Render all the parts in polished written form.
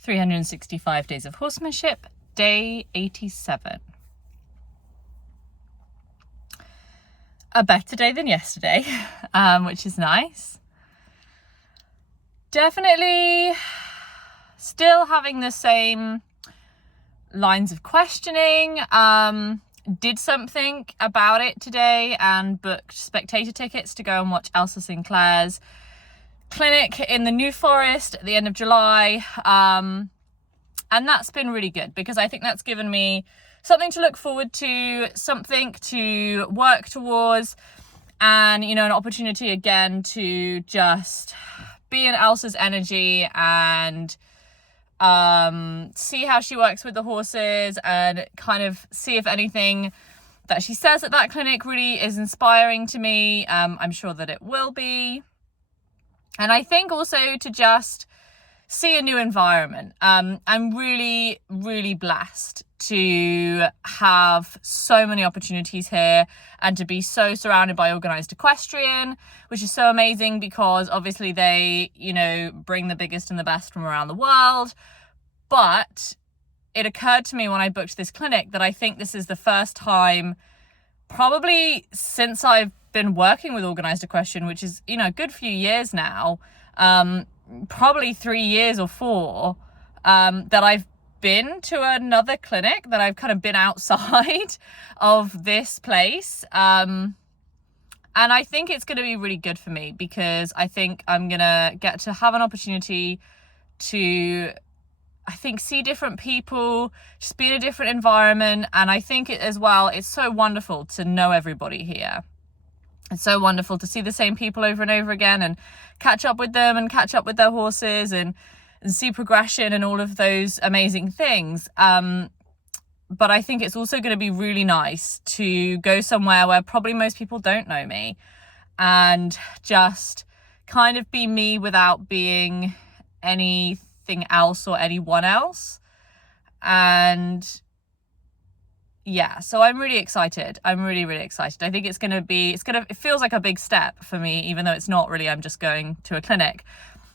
365 Days of Horsemanship, day 87. A better day than yesterday, which is nice. Definitely still having the same lines of questioning. Did something about it today and booked spectator tickets to go and watch Elsa Sinclair's clinic in the New Forest at the end of July. And that's been really good because I think that's given me something to look forward to, something to work towards, and, you know, an opportunity again to just be in Elsa's energy and see how she works with the horses and kind of see if anything that she says at that clinic really is inspiring to me. I'm sure that it will be. And I think also to just see a new environment. I'm really, really blessed to have so many opportunities here and to be so surrounded by organised equestrian, which is so amazing because obviously they, you know, bring the biggest and the best from around the world. But it occurred to me when I booked this clinic that I think this is the first time probably since I've been working with organised equestrian, which is, you know, a good few years now, probably 3 years or 4, that I've been to another clinic, that I've kind of been outside of this place. And I think it's going to be really good for me because I think I'm going to get to have an opportunity to, I think, see different people, just be in a different environment. And I think it as well, it's so wonderful to know everybody here. It's so wonderful to see the same people over and over again and catch up with them and catch up with their horses and see progression and all of those amazing things. But I think it's also going to be really nice to go somewhere where probably most people don't know me and just kind of be me without being anything else or anyone else. And yeah, so I'm really excited. I'm really, really excited. I think it feels like a big step for me, even though it's not really, I'm just going to a clinic.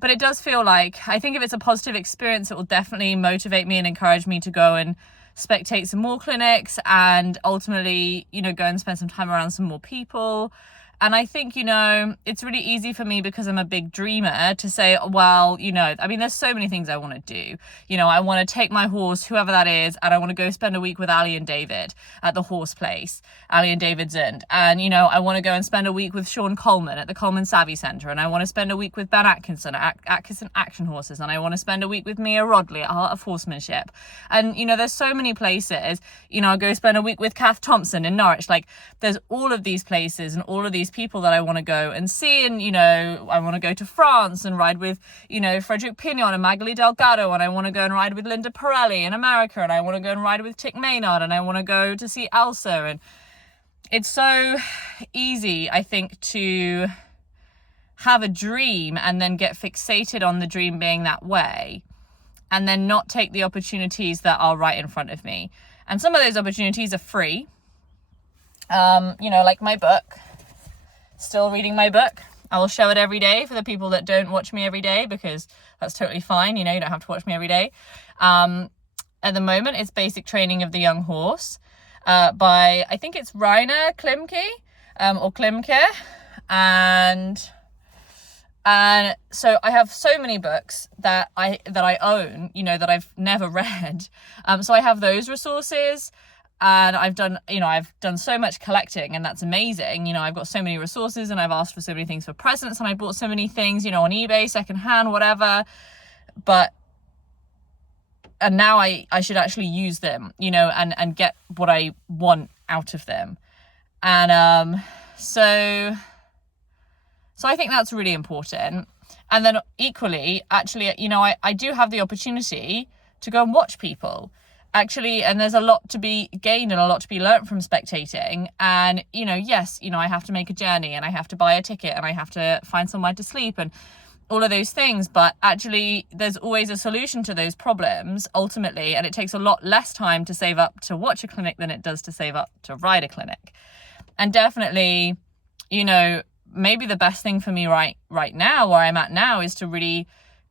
But it does feel like, I think if it's a positive experience, it will definitely motivate me and encourage me to go and spectate some more clinics and ultimately, you know, go and spend some time around some more people. And I think, you know, it's really easy for me because I'm a big dreamer to say, well, you know, I mean, there's so many things I want to do. You know, I want to take my horse, whoever that is, and I want to go spend a week with Ali and David at the horse place, Ali and David's End. And, you know, I want to go and spend a week with Sean Coleman at the Coleman Savvy Centre. And I want to spend a week with Ben Atkinson at Atkinson Action Horses. And I want to spend a week with Mia Rodley at Heart of Horsemanship. And, you know, there's so many places. You know, I'll go spend a week with Kath Thompson in Norwich. Like, there's all of these places and all of these people that I want to go and see. And, you know, I want to go to France and ride with, you know, Frederick Pignon and Magali Delgado, and I want to go and ride with Linda Pirelli in America, and I want to go and ride with Tick Maynard, and I want to go to see Elsa. And it's so easy, I think, to have a dream and then get fixated on the dream being that way and then not take the opportunities that are right in front of me. And some of those opportunities are free. You know, like my book. Still reading my book. I will show it every day for the people that don't watch me every day, because that's totally fine. You know, you don't have to watch me every day. At the moment, it's Basic Training of the Young Horse by, I think it's Reiner Klimke or Klimke. And so I have so many books that I own, you know, that I've never read. So I have those resources. And I've done so much collecting, and that's amazing. You know, I've got so many resources, and I've asked for so many things for presents, and I bought so many things, you know, on eBay, secondhand, whatever. And now I should actually use them, you know, and get what I want out of them. And so I think that's really important. And then equally, actually, you know, I do have the opportunity to go and watch people. Actually, and there's a lot to be gained and a lot to be learnt from spectating. And, you know, yes, you know, I have to make a journey, and I have to buy a ticket, and I have to find somewhere to sleep and all of those things. But actually, there's always a solution to those problems ultimately. And it takes a lot less time to save up to watch a clinic than it does to save up to ride a clinic. And definitely, you know, maybe the best thing for me right now, where I'm at now, is to really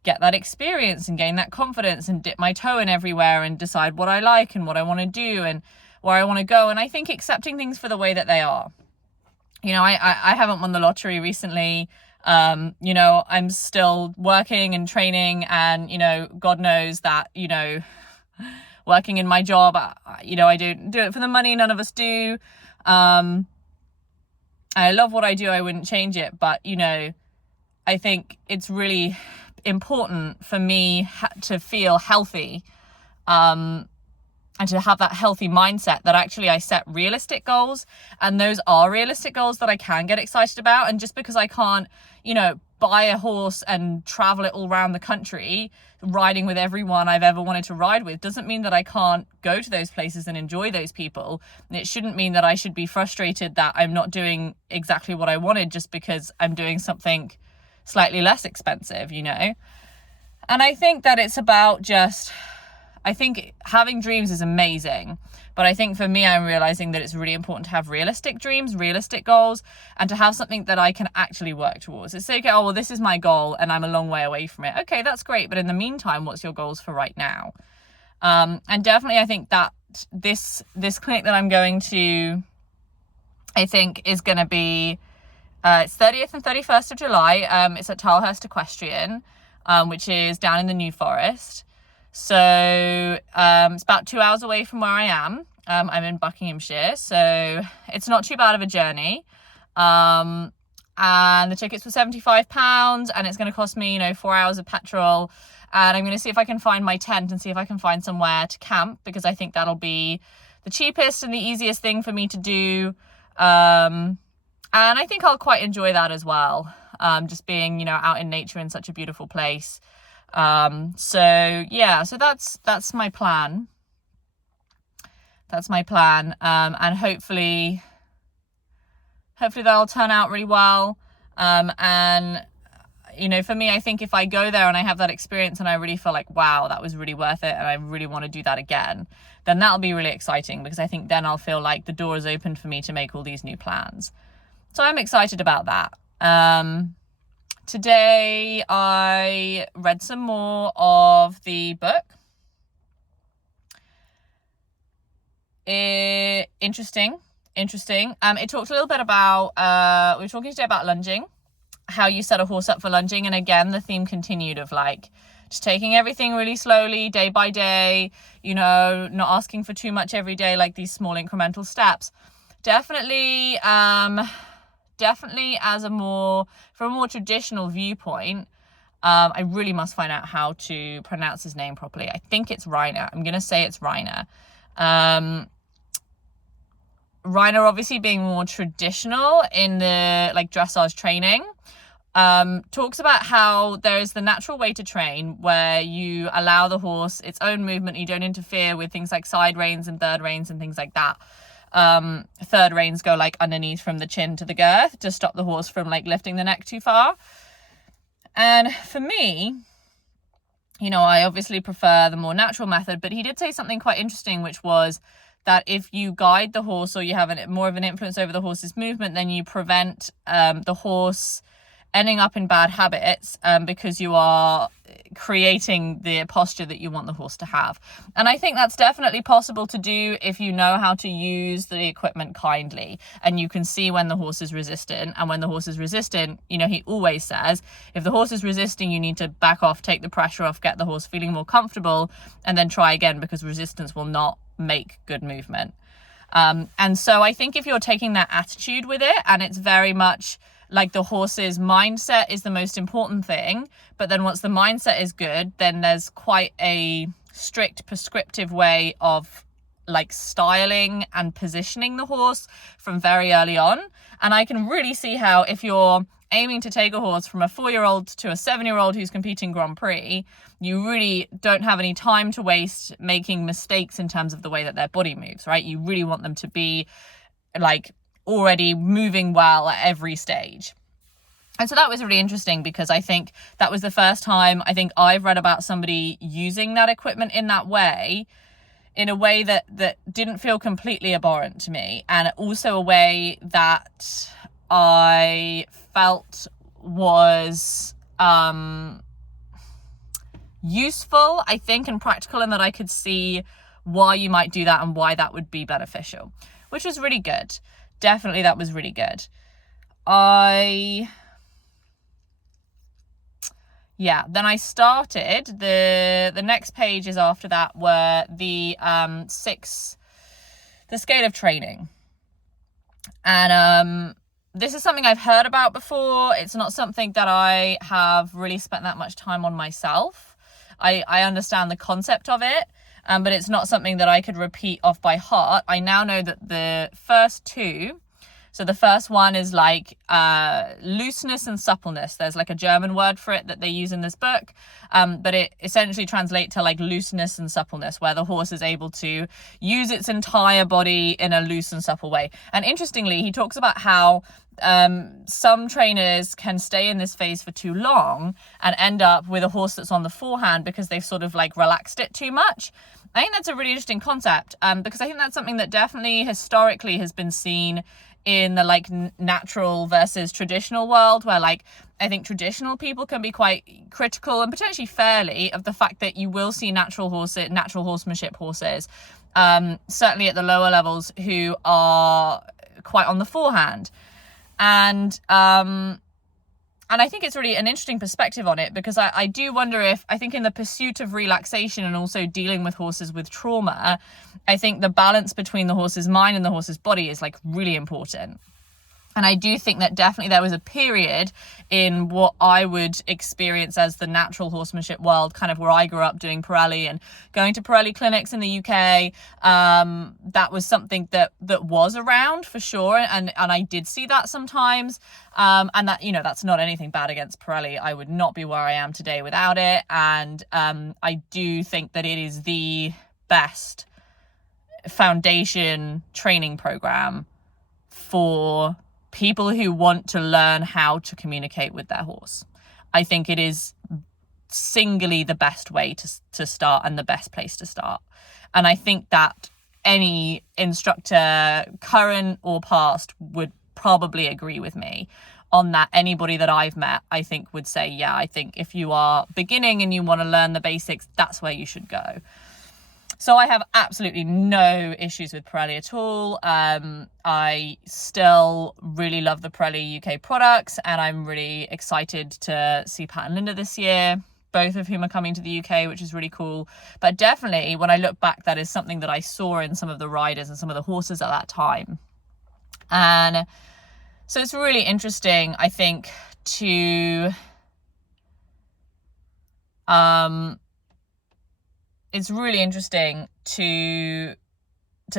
get that experience and gain that confidence and dip my toe in everywhere and decide what I like and what I want to do and where I want to go. And I think accepting things for the way that they are. You know, I haven't won the lottery recently. You know, I'm still working and training, and, you know, God knows that, you know, working in my job, you know, I don't do it for the money. None of us do. I love what I do. I wouldn't change it. But, you know, I think it's really important for me to feel healthy, and to have that healthy mindset that actually I set realistic goals, and those are realistic goals that I can get excited about. And just because I can't, you know, buy a horse and travel it all around the country, riding with everyone I've ever wanted to ride with, doesn't mean that I can't go to those places and enjoy those people. And it shouldn't mean that I should be frustrated that I'm not doing exactly what I wanted just because I'm doing something slightly less expensive, you know? And I think that it's about just, I think having dreams is amazing, but I think for me, I'm realizing that it's really important to have realistic dreams, realistic goals, and to have something that I can actually work towards. It's okay, oh, well, this is my goal and I'm a long way away from it. Okay, that's great. But in the meantime, what's your goals for right now? And definitely, I think that this clinic that I'm going to, I think is going to be, it's 30th and 31st of July. It's at Tilehurst Equestrian, which is down in the New Forest. So it's about 2 hours away from where I am. I'm in Buckinghamshire, so it's not too bad of a journey. And the tickets were £75, and it's going to cost me, you know, 4 hours of petrol. And I'm going to see if I can find my tent and see if I can find somewhere to camp, because I think that'll be the cheapest and the easiest thing for me to do. And I think I'll quite enjoy that as well. Just being, you know, out in nature in such a beautiful place. So yeah, so that's my plan. That's my plan. And hopefully that'll turn out really well. And, you know, for me, I think if I go there and I have that experience and I really feel like, wow, that was really worth it, and I really want to do that again, then that'll be really exciting, because I think then I'll feel like the door is open for me to make all these new plans. So I'm excited about that. Today I read some more of the book. Interesting. It talked a little bit about, we were talking today about lunging, how you set a horse up for lunging. And again, the theme continued of like, just taking everything really slowly, day by day, you know, not asking for too much every day, like these small incremental steps. Definitely as from a more traditional viewpoint, I really must find out how to pronounce his name properly. I think it's Reiner. I'm going to say it's Reiner. Reiner, obviously being more traditional in the like dressage training, talks about how there is the natural way to train where you allow the horse its own movement. You don't interfere with things like side reins and third reins and things like that. Third reins go like underneath from the chin to the girth to stop the horse from like lifting the neck too far. And for me, you know, I obviously prefer the more natural method, but he did say something quite interesting, which was that if you guide the horse or you have more of an influence over the horse's movement, then you prevent the horse ending up in bad habits, because you are creating the posture that you want the horse to have. And I think that's definitely possible to do if you know how to use the equipment kindly, and you can see when the horse is resistant. And when the horse is resistant, you know, he always says, if the horse is resisting, you need to back off, take the pressure off, get the horse feeling more comfortable, and then try again, because resistance will not make good movement. And so I think if you're taking that attitude with it, and it's very much like the horse's mindset is the most important thing, but then once the mindset is good, then there's quite a strict prescriptive way of like styling and positioning the horse from very early on. And I can really see how if you're aiming to take a horse from a 4-year-old to a 7-year-old who's competing Grand Prix, you really don't have any time to waste making mistakes in terms of the way that their body moves, right? You really want them to be like already moving well at every stage. And so that was really interesting, because I think that was the first time I think I've read about somebody using that equipment in that way, in a way that didn't feel completely abhorrent to me, and also a way that I felt was useful, I think, and practical, and that I could see why you might do that and why that would be beneficial, which was really good. Definitely, that was really good. Then I started, the next pages after that were the scale of training. And this is something I've heard about before. It's not something that I have really spent that much time on myself. I understand the concept of it, but it's not something that I could repeat off by heart. I now know that the first two, so the first one is like looseness and suppleness. There's like a German word for it that they use in this book, but it essentially translates to like looseness and suppleness, where the horse is able to use its entire body in a loose and supple way. And interestingly, he talks about how some trainers can stay in this phase for too long and end up with a horse that's on the forehand because they've sort of like relaxed it too much. I think that's a really interesting concept, because I think that's something that definitely historically has been seen in the like natural versus traditional world, where like I think traditional people can be quite critical, and potentially fairly, of the fact that you will see natural horsemanship horses, certainly at the lower levels, who are quite on the forehand. And I think it's really an interesting perspective on it, because I do wonder if, I think in the pursuit of relaxation and also dealing with horses with trauma, I think the balance between the horse's mind and the horse's body is like really important. And I do think that definitely there was a period in what I would experience as the natural horsemanship world, kind of where I grew up doing Pirelli and going to Pirelli clinics in the UK. That was something that was around for sure. And I did see that sometimes. And that, you know, that's not anything bad against Pirelli. I would not be where I am today without it. And I do think that it is the best foundation training program for people who want to learn how to communicate with their horse. I think it is singly the best way to start and the best place to start. And I think that any instructor, current or past, would probably agree with me on that. Anybody that I've met, I think, would say, yeah, I think if you are beginning and you want to learn the basics, that's where you should go. So I have absolutely no issues with Pirelli at all. I still really love the Pirelli UK products, and I'm really excited to see Pat and Linda this year, both of whom are coming to the UK, which is really cool. But definitely, when I look back, that is something that I saw in some of the riders and some of the horses at that time. And so it's really interesting, I think, to it's really interesting to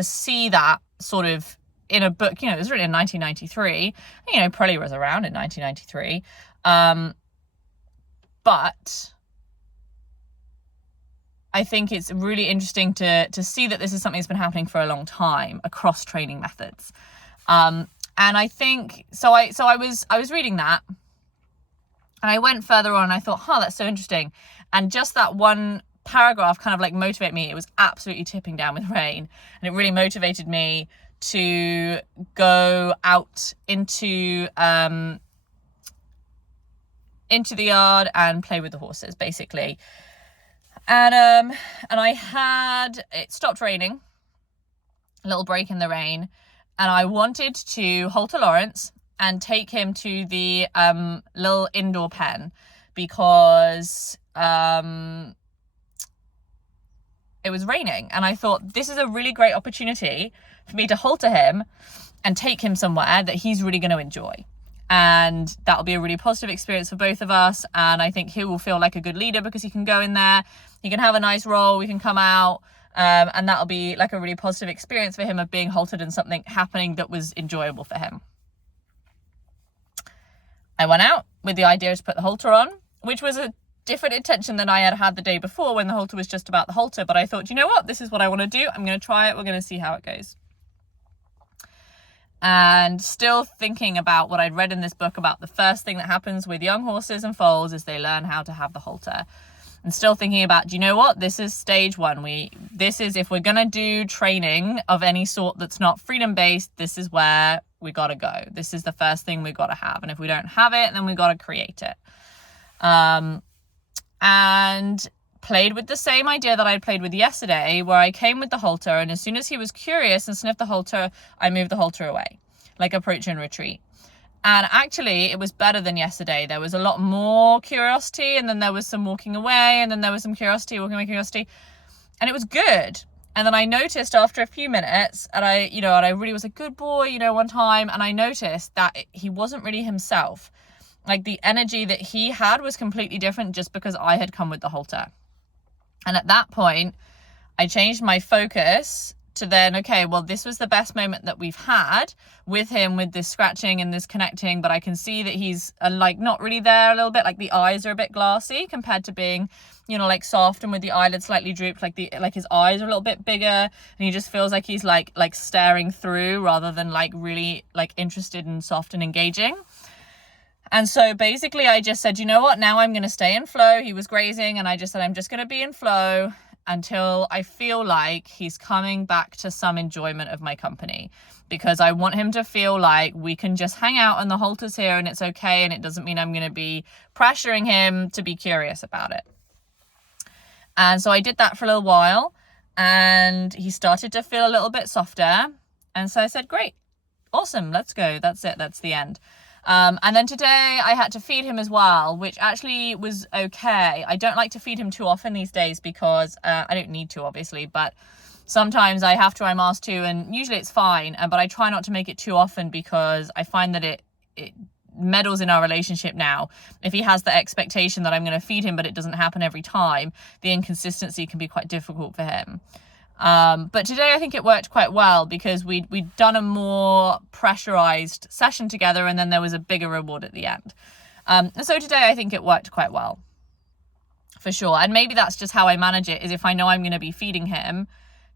see that sort of in a book. You know, it was written in 1993. You know, Pirelli was around in 1993. But I think it's really interesting to see that this is something that's been happening for a long time across training methods. And I think, so I was reading that, and I went further on and I thought, that's so interesting. And just that one paragraph kind of like motivated me. It was absolutely tipping down with rain, and it really motivated me to go out into the yard and play with the horses, basically. And I had, it stopped raining, a little break in the rain, and I wanted to halter Lawrence and take him to the little indoor pen, because it was raining, and I thought, this is a really great opportunity for me to halter him and take him somewhere that he's really going to enjoy. And that'll be a really positive experience for both of us. And I think he will feel like a good leader, because he can go in there, he can have a nice roll, we can come out, and that'll be like a really positive experience for him of being haltered and something happening that was enjoyable for him. I went out with the idea to put the halter on, which was a different intention than I had the day before, when the halter was just about the halter. But I thought, you know what, this is what I want to do. I'm going to try it. We're going to see how it goes. And still thinking about what I'd read in this book about the first thing that happens with young horses and foals is they learn how to have the halter. And still thinking about, do you know what, this is stage one. This is, if we're going to do training of any sort that's not freedom based, this is where we got to go. This is the first thing we got to have. And if we don't have it, then we got to create it. And played with the same idea that I'd played with yesterday, where I came with the halter, and as soon as he was curious and sniffed the halter, I moved the halter away, like approach and retreat. And actually, it was better than yesterday. There was a lot more curiosity, and then there was some walking away, and then there was some curiosity, walking away, curiosity, and it was good. And then I noticed after a few minutes, and I really was a good boy, one time, and I noticed that he wasn't really himself. Like, the energy that he had was completely different just because I had come with the halter. And at that point, I changed my focus to then, okay, well, this was the best moment that we've had with him, with this scratching and this connecting, but I can see that he's like not really there a little bit, like the eyes are a bit glassy compared to being, like soft and with the eyelids slightly drooped, like his eyes are a little bit bigger, and he just feels like he's like staring through rather than like really like interested and soft and engaging. And so basically I just said, you know what, now I'm going to stay in flow. He was grazing, and I just said, I'm just going to be in flow until I feel like he's coming back to some enjoyment of my company, because I want him to feel like we can just hang out and the halter's here and it's okay, and it doesn't mean I'm going to be pressuring him to be curious about it. And so I did that for a little while, and he started to feel a little bit softer. And so I said, great, awesome, let's go. That's it. That's the end. And then today I had to feed him as well, which actually was okay. I don't like to feed him too often these days because I don't need to, obviously, but sometimes I have to, I'm asked to, and usually it's fine. But I try not to make it too often because I find that it meddles in our relationship now. If he has the expectation that I'm going to feed him, but it doesn't happen every time, the inconsistency can be quite difficult for him. But today I think it worked quite well because we'd done a more pressurized session together, and then there was a bigger reward at the end. And so today I think it worked quite well, for sure. And maybe that's just how I manage it, is if I know I'm going to be feeding him,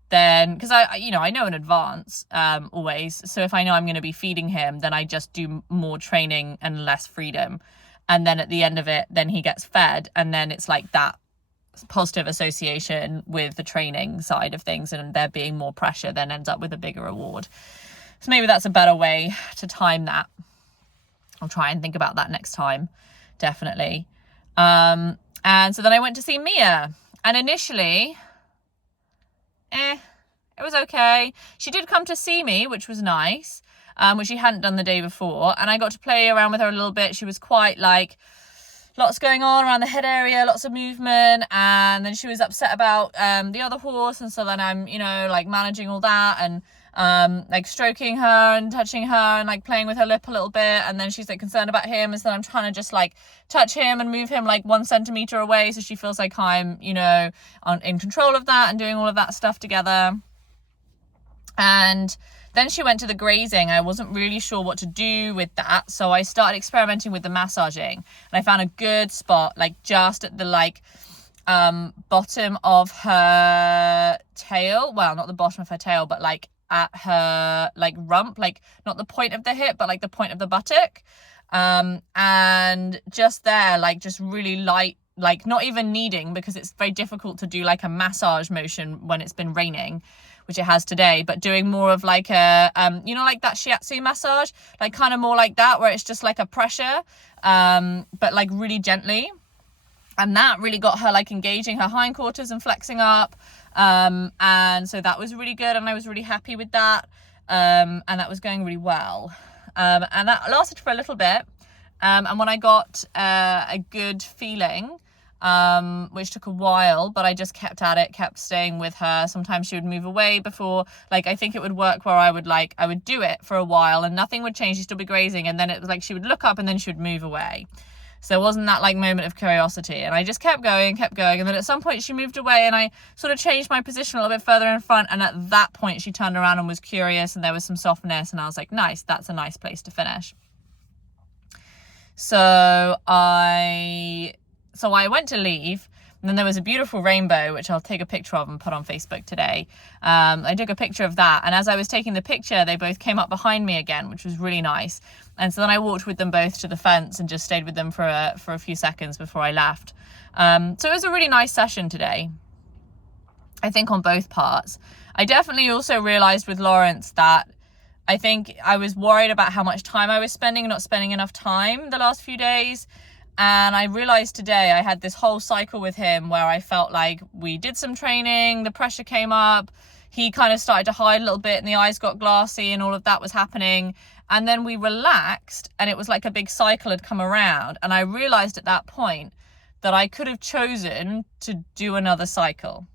then, because I know in advance, always. So if I know I'm going to be feeding him, then I just do more training and less freedom. And then at the end of it, then he gets fed, and then it's like that positive association with the training side of things, and there being more pressure then ends up with a bigger reward. So maybe that's a better way to time that. I'll try and think about that next time, definitely. And so then I went to see Mia, and initially it was okay. She did come to see me, which was nice, which she hadn't done the day before, and I got to play around with her a little bit. She was quite like, lots going on around the head area, lots of movement, and then she was upset about the other horse, and so then I'm like managing all that, and like stroking her and touching her and like playing with her lip a little bit, and then she's like concerned about him, and so I'm trying to just like touch him and move him like 1 centimeter away, so she feels like I'm in control of that and doing all of that stuff together. And then she went to the grazing. I wasn't really sure what to do with that, so I started experimenting with the massaging, and I found a good spot, like just at the bottom of her tail. Well, not the bottom of her tail, but like at her like rump, like not the point of the hip, but like the point of the buttock, and just there, like just really light, like not even kneading, because it's very difficult to do like a massage motion when it's been raining, which it has today, but doing more of like a like that shiatsu massage, like kind of more like that, where it's just like a pressure, but like really gently. And that really got her like engaging her hindquarters and flexing up, and so that was really good, and I was really happy with that, and that was going really well, and that lasted for a little bit, and when I got a good feeling, which took a while, but I just kept at it, kept staying with her. Sometimes she would move away before, like, I think it would work where I would do it for a while and nothing would change. She'd still be grazing, and then it was like she would look up and then she would move away. So there wasn't that like moment of curiosity, and I just kept going, and then at some point she moved away, and I sort of changed my position a little bit further in front, and at that point she turned around and was curious, and there was some softness, and I was like, nice, that's a nice place to finish. So I went to leave, and then there was a beautiful rainbow, which I'll take a picture of and put on Facebook today. I took a picture of that, and as I was taking the picture, they both came up behind me again, which was really nice. And so then I walked with them both to the fence and just stayed with them for a few seconds before I left. So it was a really nice session today, I think, on both parts. I definitely also realized with Lawrence that I think I was worried about how much time I was spending and not spending enough time the last few days. And I realized today I had this whole cycle with him where I felt like we did some training, the pressure came up, he kind of started to hide a little bit and the eyes got glassy and all of that was happening. And then we relaxed and it was like a big cycle had come around. And I realized at that point that I could have chosen to do another cycle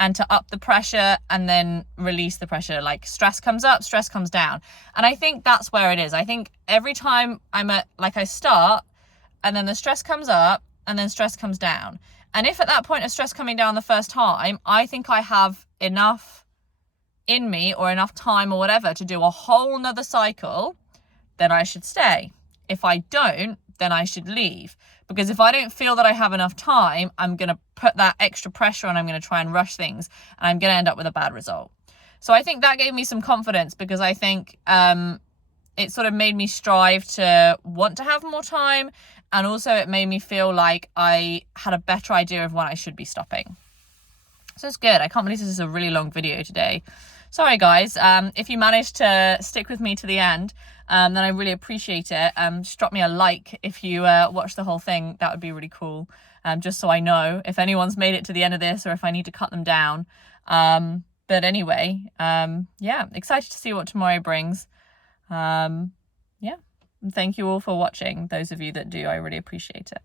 and to up the pressure and then release the pressure. Like stress comes up, stress comes down. And I think that's where it is. I think every time I'm at, like I start and then the stress comes up and then stress comes down. And if at that point of stress coming down the first time, I think I have enough in me or enough time or whatever to do a whole nother cycle, then I should stay. If I don't, then I should leave. Because if I don't feel that I have enough time, I'm going to put that extra pressure on, I'm going to try and rush things, and I'm going to end up with a bad result. So I think that gave me some confidence, because I think it sort of made me strive to want to have more time, and also it made me feel like I had a better idea of when I should be stopping. So it's good. I can't believe this is a really long video today. Sorry guys, if you managed to stick with me to the end, then I really appreciate it. Just drop me a like if you watch the whole thing. That would be really cool. Just so I know if anyone's made it to the end of this or if I need to cut them down. But anyway, yeah, excited to see what tomorrow brings. Yeah, and thank you all for watching. Those of you that do, I really appreciate it.